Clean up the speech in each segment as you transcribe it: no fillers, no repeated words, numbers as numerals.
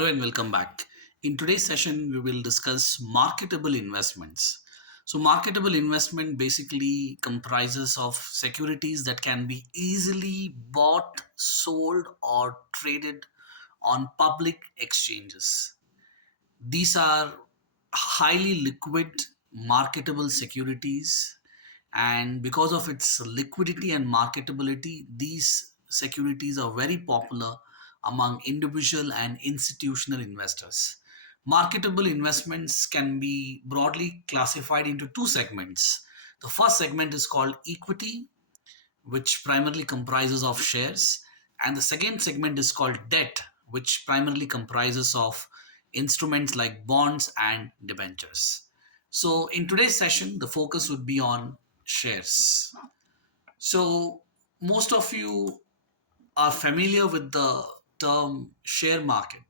Hello and welcome back. In today's session, we will discuss marketable investments. So, marketable investment basically comprises of securities that can be easily bought, sold, or traded on public exchanges. These are highly liquid, marketable securities, and because of its liquidity and marketability, these securities are very popular among individual and institutional investors. Marketable investments can be broadly classified into two segments. The first segment is called equity, which primarily comprises of shares, and the second segment is called debt, which primarily comprises of instruments like bonds and debentures. So in today's session the focus would be on shares. So most of you are familiar with the term share market,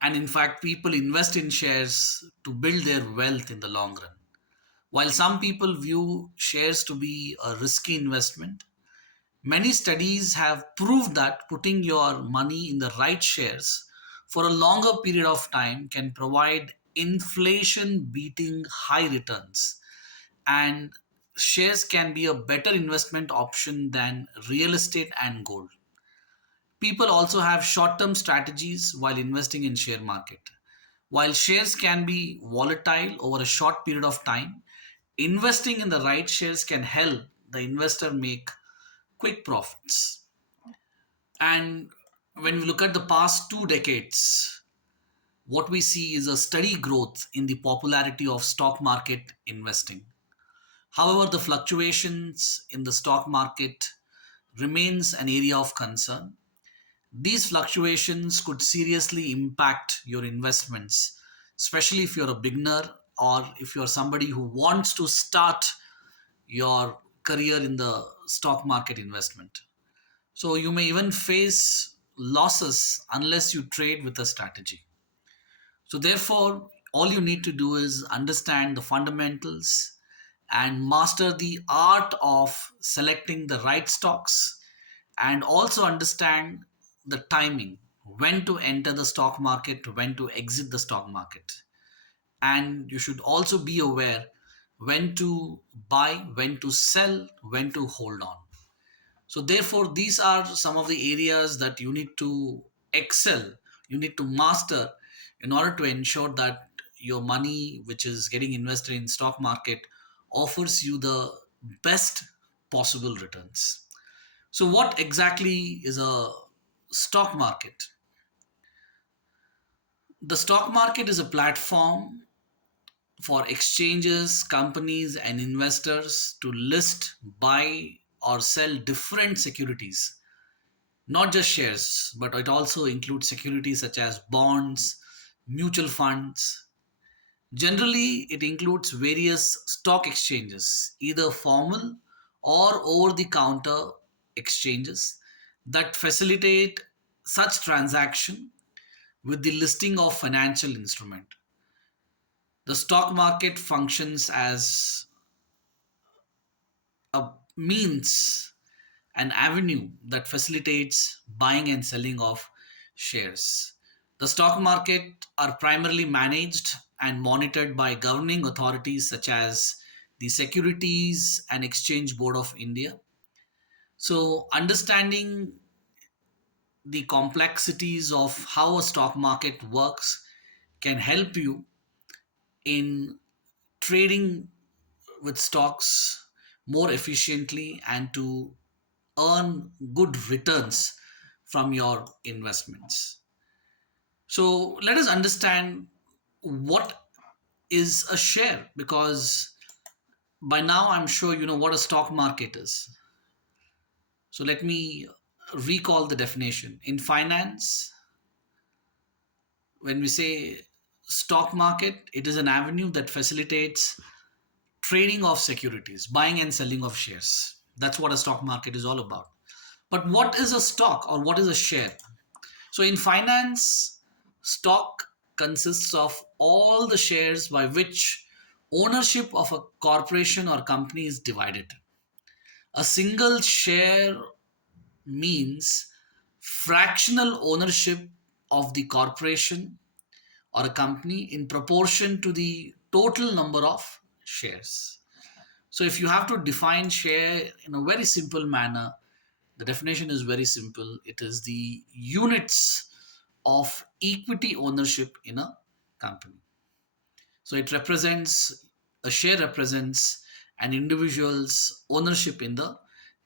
and in fact people invest in shares to build their wealth in the long run. While some people view shares to be a risky investment, many studies have proved that putting your money in the right shares for a longer period of time can provide inflation beating high returns, and shares can be a better investment option than real estate and gold. People also have short term strategies while investing in share market. While shares can be volatile over a short period of time, investing in the right shares can help the investor make quick profits. And when we look at the past 2 decades, what we see is a steady growth in the popularity of stock market investing. However, the fluctuations in the stock market remains an area of concern. These fluctuations could seriously impact your investments, especially if you're a beginner or if you're somebody who wants to start your career in the stock market investment. So you may even face losses unless you trade with a strategy. So therefore, all you need to do is understand the fundamentals and master the art of selecting the right stocks, and also understand the timing, when to enter the stock market, when to exit the stock market. And you should also be aware when to buy, when to sell, when to hold on. So therefore these are some of the areas that you need to excel, you need to master in order to ensure that your money which is getting invested in stock market offers you the best possible returns. So what exactly is a stock market? The stock market is a platform for exchanges, companies, and investors to list, buy, or sell different securities, not just shares, but it also includes securities such as bonds, mutual funds. Generally, it includes various stock exchanges, either formal or over the counter exchanges that facilitate such transaction with the listing of financial instrument. The stock market functions as a means, an avenue that facilitates buying and selling of shares. The stock market are primarily managed and monitored by governing authorities such as the Securities and Exchange Board of India. So, understanding the complexities of how a stock market works can help you in trading with stocks more efficiently and to earn good returns from your investments. So let us understand what is a share, because by now I'm sure you know what a stock market is. So let me recall the definition. In finance, when we say stock market, it is an avenue that facilitates trading of securities, buying and selling of shares. That's what a stock market is all about. But what is a stock or what is a share? So in finance, stock consists of all the shares by which ownership of a corporation or company is divided. A single share means fractional ownership of the corporation or a company in proportion to the total number of shares. So if you have to define share in a very simple manner, the definition is very simple. It is the units of equity ownership in a company. So it represents, a share represents an individual's ownership in the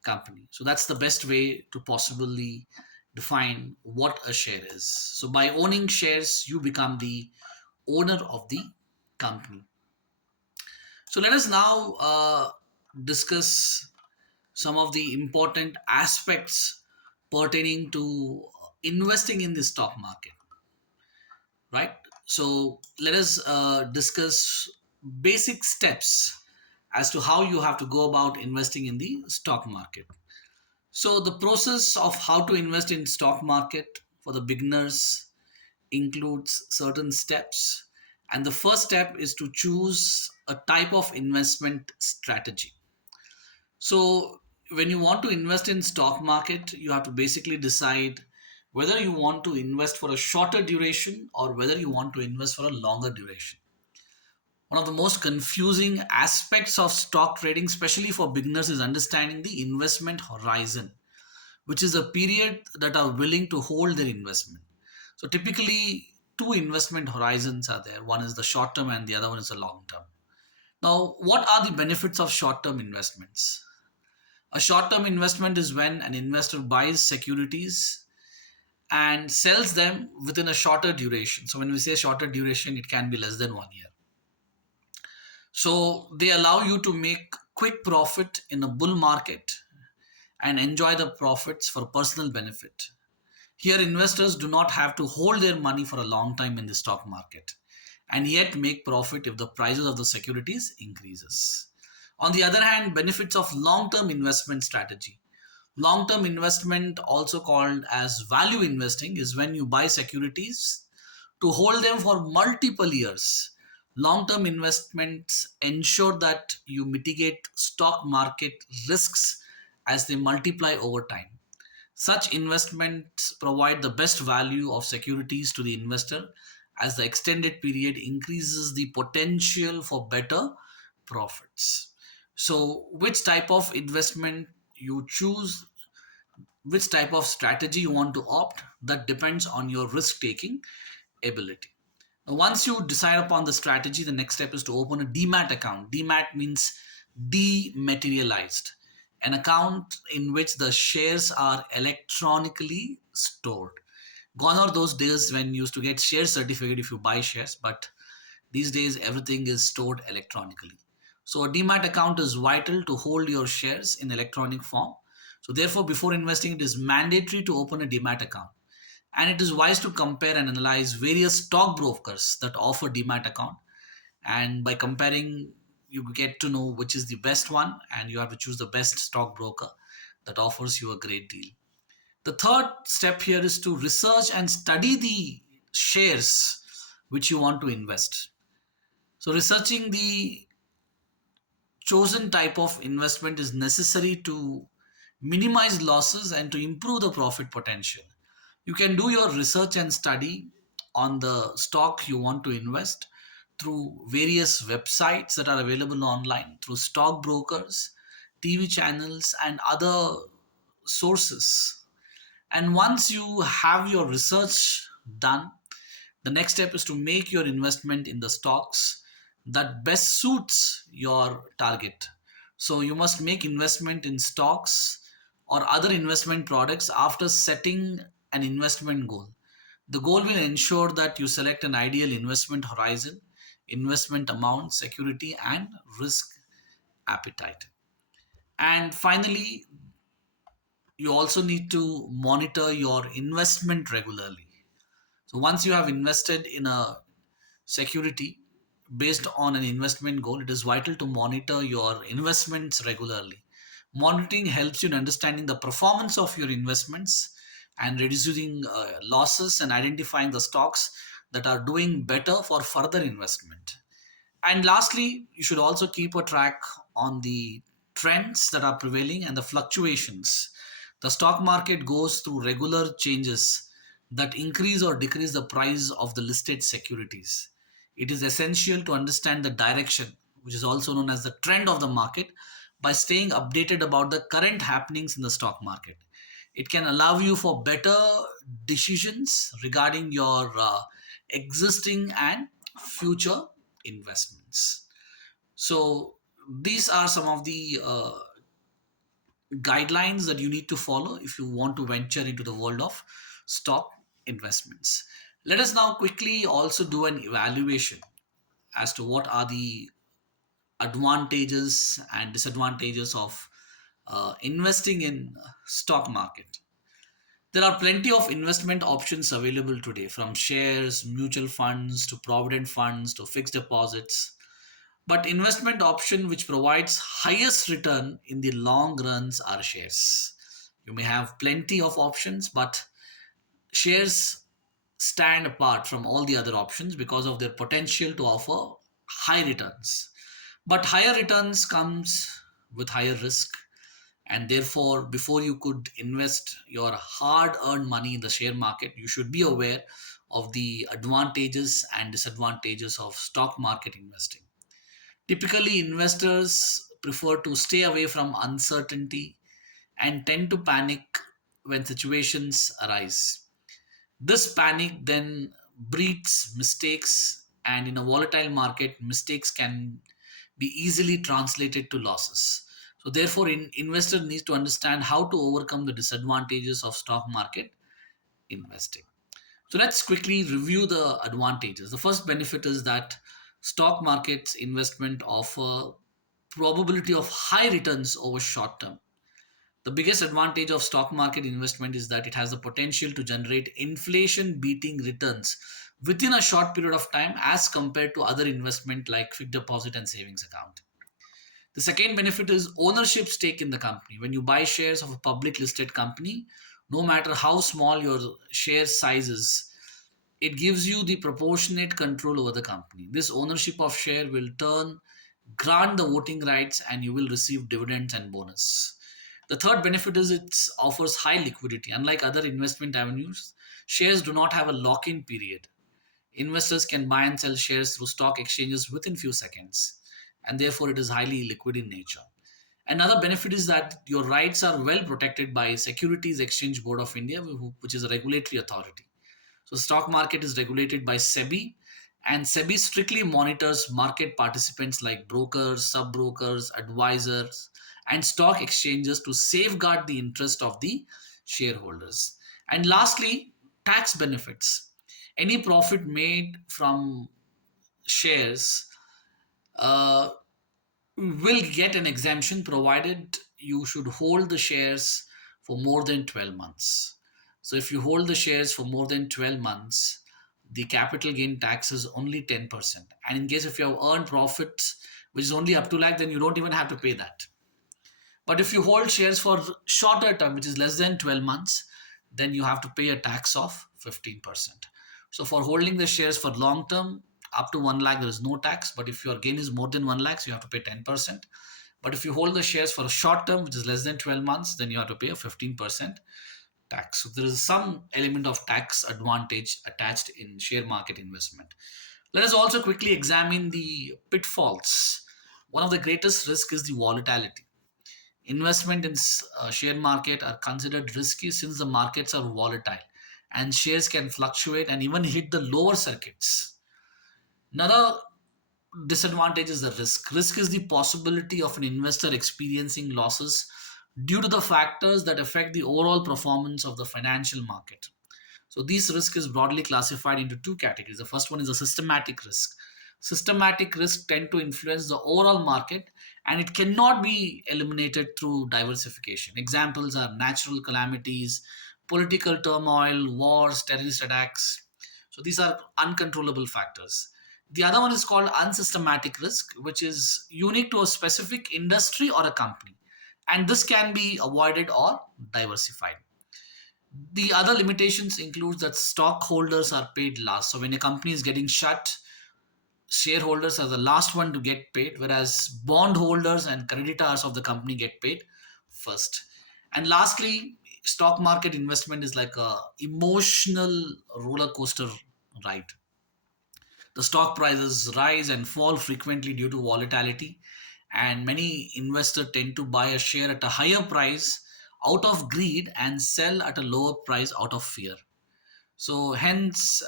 company. So that's the best way to possibly define what a share is. So by owning shares, you become the owner of the company. So let us now discuss some of the important aspects pertaining to investing in the stock market, right? So let us discuss basic steps as to how you have to go about investing in the stock market. So the process of how to invest in stock market for the beginners includes certain steps, and the first step is to choose a type of investment strategy. So when you want to invest in stock market, you have to basically decide whether you want to invest for a shorter duration or whether you want to invest for a longer duration. One of the most confusing aspects of stock trading, especially for beginners, is understanding the investment horizon, which is a period that are willing to hold their investment. So typically, two investment horizons are there. One is the short term and the other one is the long term. Now, what are the benefits of short term investments? A short term investment is when an investor buys securities and sells them within a shorter duration. So, when we say shorter duration, it can be less than 1 year. So, they allow you to make quick profit in a bull market and enjoy the profits for personal benefit. Here, investors do not have to hold their money for a long time in the stock market and yet make profit if the prices of the securities increases. On the other hand, benefits of long-term investment strategy. Long-term investment, also called as value investing, is when you buy securities to hold them for multiple years. Long-term investments ensure that you mitigate stock market risks as they multiply over time. Such investments provide the best value of securities to the investor as the extended period increases the potential for better profits. So, which type of investment you choose, which type of strategy you want to opt, that depends on your risk taking ability. Now, once you decide upon the strategy, the next step is to open a demat account. Demat means dematerialized, an account in which the shares are electronically stored. Gone are those days when you used to get share certificate if you buy shares, but these days everything is stored electronically. So a demat account is vital to hold your shares in electronic form. So therefore, before investing, it is mandatory to open a demat account. And it is wise to compare and analyze various stockbrokers that offer demat account. And by comparing, you get to know which is the best one, and you have to choose the best stockbroker that offers you a great deal. The third step here is to research and study the shares which you want to invest. So researching the chosen type of investment is necessary to minimize losses and to improve the profit potential. You can do your research and study on the stock you want to invest through various websites that are available online, through stockbrokers, TV channels, and other sources. And once you have your research done, the next step is to make your investment in the stocks that best suits your target. So you must make investment in stocks or other investment products after setting an investment goal. The goal will ensure that you select an ideal investment horizon, investment amount, security, and risk appetite. And finally, you also need to monitor your investment regularly. So once you have invested in a security based on an investment goal, it is vital to monitor your investments regularly. Monitoring helps you in understanding the performance of your investments and reducing losses and identifying the stocks that are doing better for further investment. And lastly, you should also keep a track on the trends that are prevailing and the fluctuations. The stock market goes through regular changes that increase or decrease the price of the listed securities. It is essential to understand the direction, which is also known as the trend of the market, by staying updated about the current happenings in the stock market. It can allow you for better decisions regarding your existing and future investments. So, these are some of the guidelines that you need to follow if you want to venture into the world of stock investments. Let us now quickly also do an evaluation as to what are the advantages and disadvantages of investing in stock market. There are plenty of investment options available today, from shares, mutual funds to provident funds to fixed deposits. But investment option which provides highest return in the long runs are shares. You may have plenty of options, but shares stand apart from all the other options because of their potential to offer high returns. But higher returns comes with higher risk, and therefore before you could invest your hard earned money in the share market, you should be aware of the advantages and disadvantages of stock market investing. Typically, investors prefer to stay away from uncertainty and tend to panic when situations arise. This panic then breeds mistakes, and in a volatile market, mistakes can be easily translated to losses. So, therefore, investor needs to understand how to overcome the disadvantages of stock market investing. So, let's quickly review the advantages. The first benefit is that stock markets investment offer probability of high returns over short term. The biggest advantage of stock market investment is that it has the potential to generate inflation beating returns within a short period of time as compared to other investment like fixed deposit and savings account. The second benefit is ownership stake in the company. When you buy shares of a public listed company, no matter how small your share size is, it gives you the proportionate control over the company. This ownership of share will turn grant the voting rights, and you will receive dividends and bonus. The third benefit is it offers high liquidity. Unlike other investment avenues, shares do not have a lock-in period. Investors can buy and sell shares through stock exchanges within few seconds, and therefore it is highly liquid in nature. Another benefit is that your rights are well protected by Securities Exchange Board of India, which is a regulatory authority. So stock market is regulated by SEBI, and SEBI strictly monitors market participants like brokers, sub-brokers, advisors, and stock exchanges to safeguard the interest of the shareholders. And lastly, tax benefits. Any profit made from shares uh, will get an exemption, provided you should hold the shares for more than 12 months. So if you hold the shares for more than 12 months, the capital gain tax is only 10%. And in case if you have earned profits, which is only up to lakh, then you don't even have to pay that. But if you hold shares for shorter term, which is less than 12 months, then you have to pay a tax of 15%. So for holding the shares for long term, up to 1 lakh, there is no tax. But if your gain is more than 1 lakh, so you have to pay 10%. But if you hold the shares for a short term, which is less than 12 months, then you have to pay a 15% tax. So there is some element of tax advantage attached in share market investment. Let us also quickly examine the pitfalls. One of the greatest risks is the volatility. Investment in share market are considered risky since the markets are volatile and shares can fluctuate and even hit the lower circuits. Another disadvantage is the risk. Risk is the possibility of an investor experiencing losses due to the factors that affect the overall performance of the financial market. So this risk is broadly classified into two categories. The first one is a systematic risk. Systematic risk tend to influence the overall market, and it cannot be eliminated through diversification. Examples are natural calamities, political turmoil, wars, terrorist attacks. So these are uncontrollable factors. The other one is called unsystematic risk, which is unique to a specific industry or a company. And this can be avoided or diversified. The other limitations include that stockholders are paid last. So when a company is getting shut, shareholders are the last one to get paid, whereas bondholders and creditors of the company get paid first. And lastly, stock market investment is like a emotional roller coaster ride. The stock prices rise and fall frequently due to volatility, and many investors tend to buy a share at a higher price out of greed and sell at a lower price out of fear. So, hence,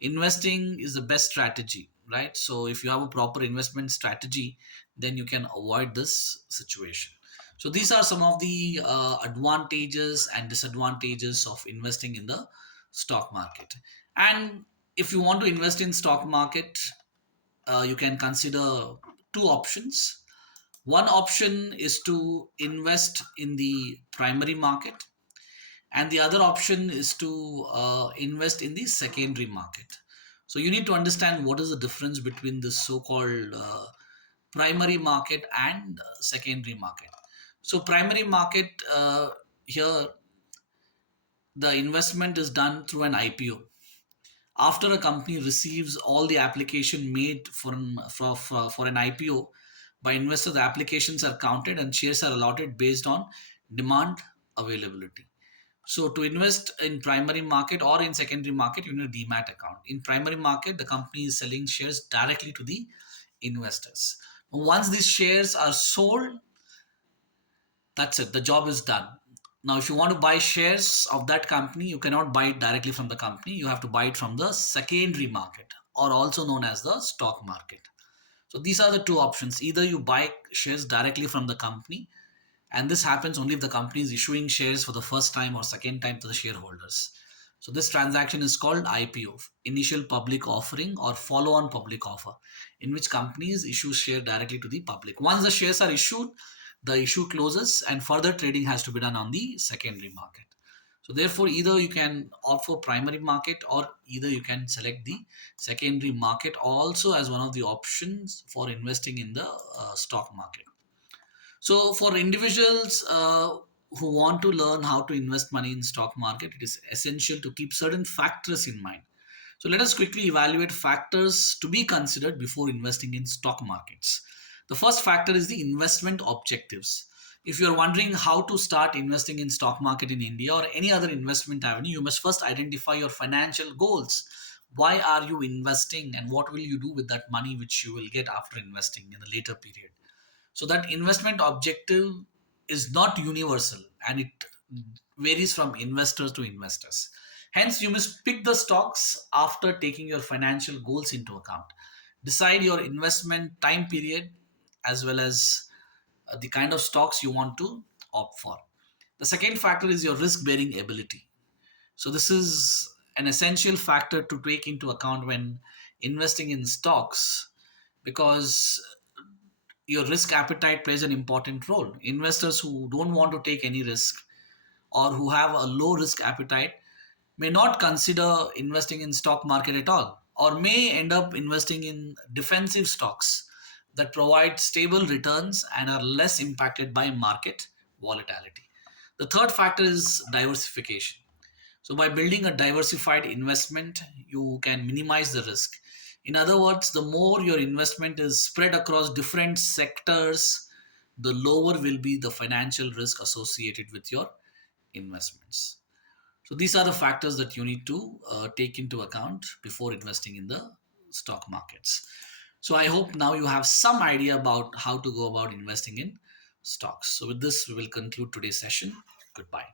investing is the best strategy, right? So, if you have a proper investment strategy, then you can avoid this situation. So, these are some of the advantages and disadvantages of investing in the stock market. And if you want to invest in stock market, you can consider two options. One option is to invest in the primary market, and the other option is to invest in the secondary market. So you need to understand what is the difference between the so-called primary market and secondary market. So primary market, here the investment is done through an IPO. After a company receives all the application made for an IPO by investors, the applications are counted and shares are allotted based on demand availability. So to invest in primary market or in secondary market, you need a demat account. In primary market, the company is selling shares directly to the investors. Once these shares are sold, that's it. The job is done. Now, if you want to buy shares of that company, you cannot buy it directly from the company. You have to buy it from the secondary market, or also known as the stock market. So these are the two options. Either you buy shares directly from the company, and this happens only if the company is issuing shares for the first time or second time to the shareholders. So this transaction is called IPO, initial public offering or follow-on public offer, in which companies issue share directly to the public. Once the shares are issued, the issue closes and further trading has to be done on the secondary market. So therefore, either you can opt for primary market, or either you can select the secondary market also as one of the options for investing in the stock market. So for individuals who want to learn how to invest money in stock market, it is essential to keep certain factors in mind. So let us quickly evaluate factors to be considered before investing in stock markets. The first factor is the investment objectives. If you are wondering how to start investing in stock market in India or any other investment avenue, you must first identify your financial goals. Why are you investing, and what will you do with that money which you will get after investing in a later period? So that investment objective is not universal, and it varies from investors to investors. Hence, you must pick the stocks after taking your financial goals into account. Decide your investment time period as well as the kind of stocks you want to opt for. The second factor is your risk bearing ability. So, this is an essential factor to take into account when investing in stocks, because your risk appetite plays an important role. Investors who don't want to take any risk or who have a low risk appetite may not consider investing in stock market at all, or may end up investing in defensive stocks that provide stable returns and are less impacted by market volatility. The third factor is diversification. So, by building a diversified investment, you can minimize the risk. In other words, the more your investment is spread across different sectors, the lower will be the financial risk associated with your investments. So, these are the factors that you need to take into account before investing in the stock markets. So, I hope now you have some idea about how to go about investing in stocks. So, with this, we will conclude today's session. Goodbye.